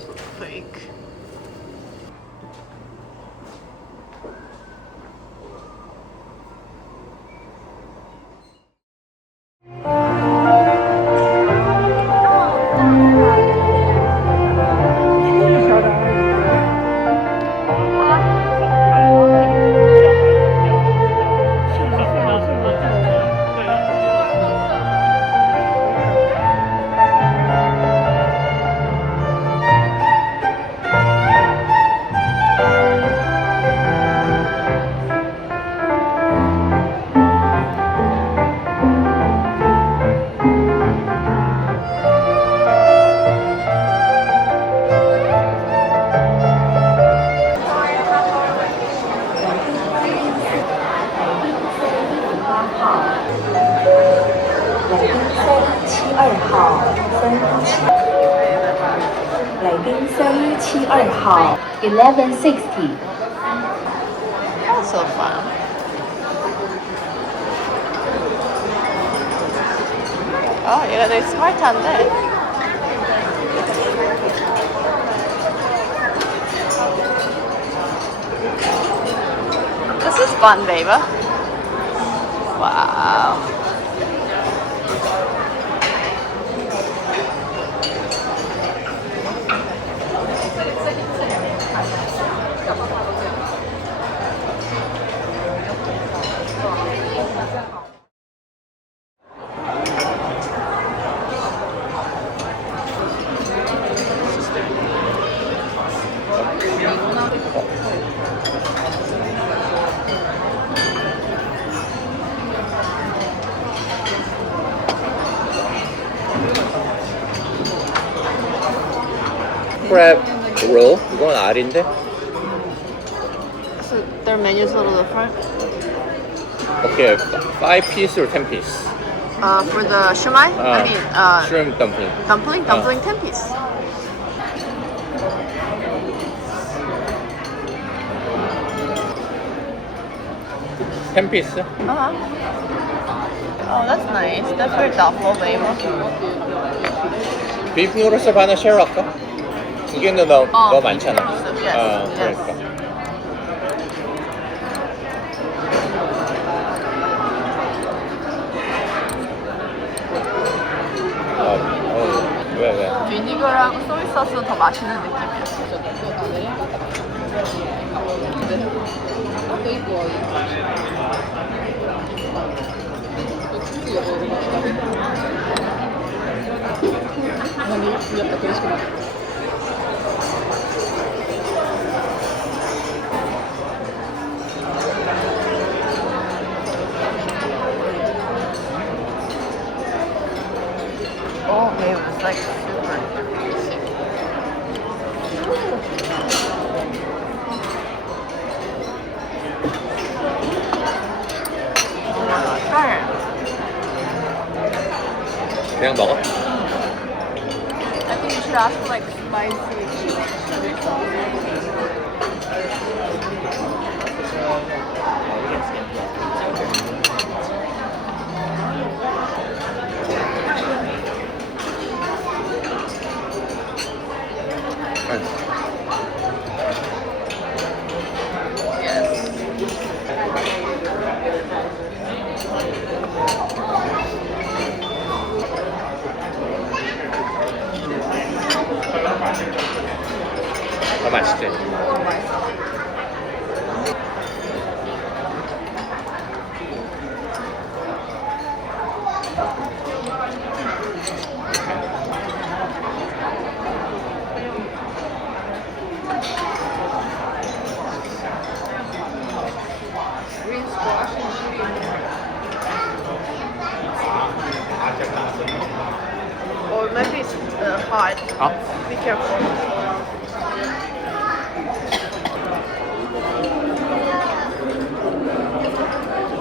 those look fake. $11.60. That's so fun. 얘가 되게 스마트한데. This is fun, baby. Wow. crab roll. 이건 알인데? So their menu's a little different. Okay, 5 piece or 10 piece? For the shumai, shrimp dumpling. Dumpling 10 piece. Ten piece? Uh-huh. Oh, that's nice. That's very thoughtful, babe. 비프 누르스 하나 쉐어 할까? 두 개는 너무 많잖아. Yes. 그러니까. 왜? 비니거랑 소이 소스는 더 맛있는 느낌이야. Oh, babe, it's like super basic. Try it. 그냥 먹어? I think you should ask for like spicy chili sauce. 더 맛있지? Or maybe it's hot. Be careful.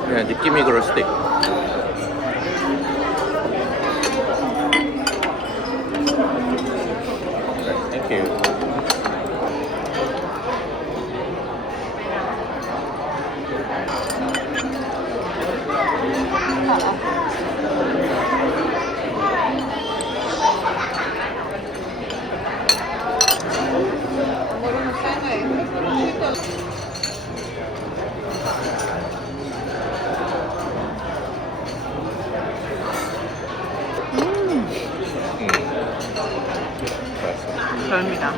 그냥 느낌이 그럴 수도 있고. Thank you. 별미다.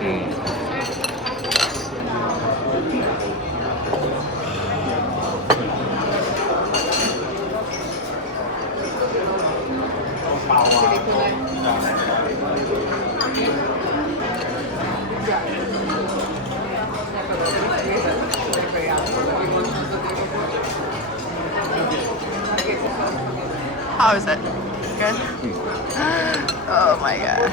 How is it? Good? Oh my god.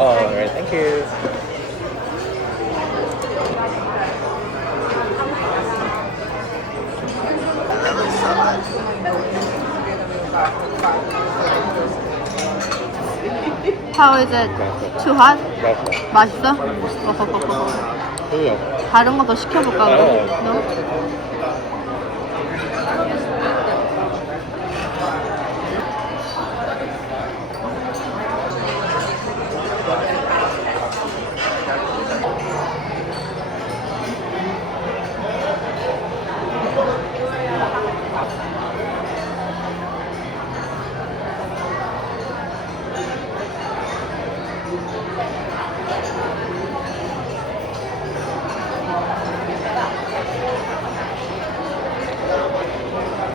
Alright, thank you. How is it? Too hot? 맛있어. 맛있어? 그래요. 다른 거 더 시켜볼까 그럼? 어. No?